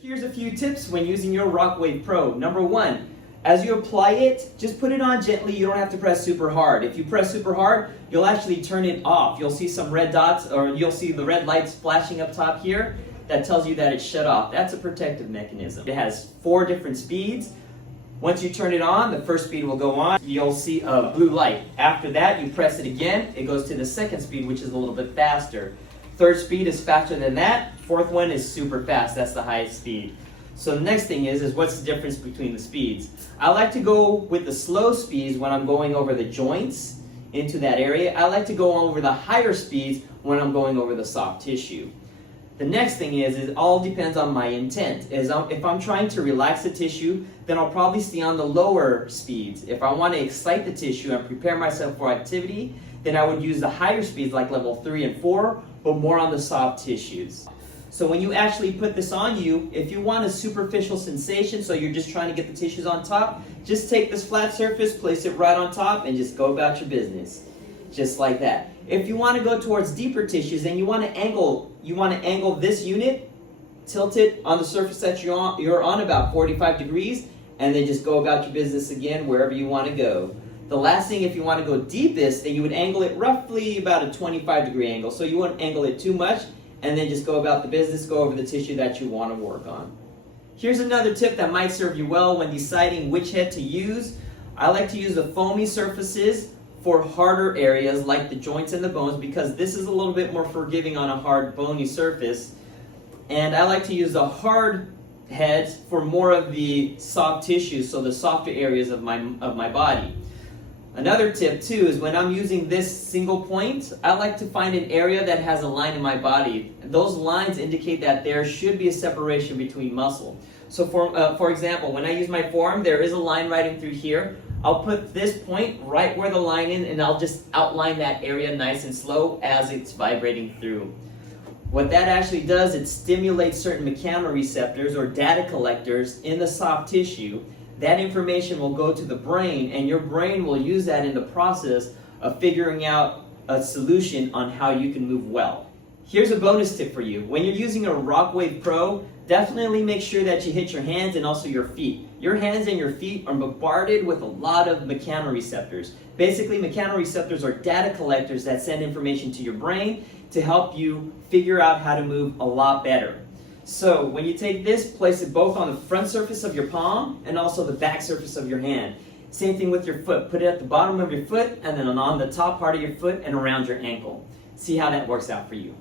Here's a few tips when using your Rockwave Pro. Number one, as you apply it, just put it on gently. You don't have to press super hard. If you press super hard, you'll actually turn it off. You'll see some red dots, or you'll see the red lights flashing up top here. That tells you that it's shut off. That's a protective mechanism. It has 4 different speeds. Once you turn it on, the first speed will go on. You'll see a blue light. After that, you press it again. It goes to the second speed, which is a little bit faster. Third speed is faster than that. Fourth one is super fast. That's the highest speed. So the next thing is what's the difference between the speeds? I like to go with the slow speeds when I'm going over the joints into that area. I like to go over the higher speeds when I'm going over the soft tissue. The next thing is it all depends on my intent. If I'm trying to relax the tissue, then I'll probably stay on the lower speeds. If I want to excite the tissue and prepare myself for activity, then I would use the higher speeds like level 3 and 4, but more on the soft tissues. So when you actually put this on you, if you want a superficial sensation, so you're just trying to get the tissues on top, just take this flat surface, place it right on top, and just go about your business. Just like that. If you want to go towards deeper tissues and you want to angle this unit, tilt it on the surface that you're on about 45 degrees, and then just go about your business again wherever you want to go. The last thing, if you want to go deepest, then you would angle it roughly about a 25-degree angle. So you wouldn't angle it too much, and then just go about the business, go over the tissue that you want to work on. Here's another tip that might serve you well when deciding which head to use. I like to use the foamy surfaces for harder areas like the joints and the bones, because this is a little bit more forgiving on a hard bony surface. And I like to use the hard heads for more of the soft tissues, so the softer areas of my body. Another tip too is when I'm using this single point, I like to find an area that has a line in my body. Those lines indicate that there should be a separation between muscle. So for example, when I use my forearm, there is a line right in through here. I'll put this point right where the line is, and I'll just outline that area nice and slow as it's vibrating through. What that actually does, it stimulates certain mechanoreceptors or data collectors in the soft tissue. That information will go to the brain, and your brain will use that in the process of figuring out a solution on how you can move well. Here's a bonus tip for you. When you're using a Rockwave Pro, definitely make sure that you hit your hands and also your feet. Your hands and your feet are bombarded with a lot of mechanoreceptors. Basically, mechanoreceptors are data collectors that send information to your brain to help you figure out how to move a lot better. So when you take this, place it both on the front surface of your palm and also the back surface of your hand. Same thing with your foot. Put it at the bottom of your foot and then on the top part of your foot and around your ankle. See how that works out for you.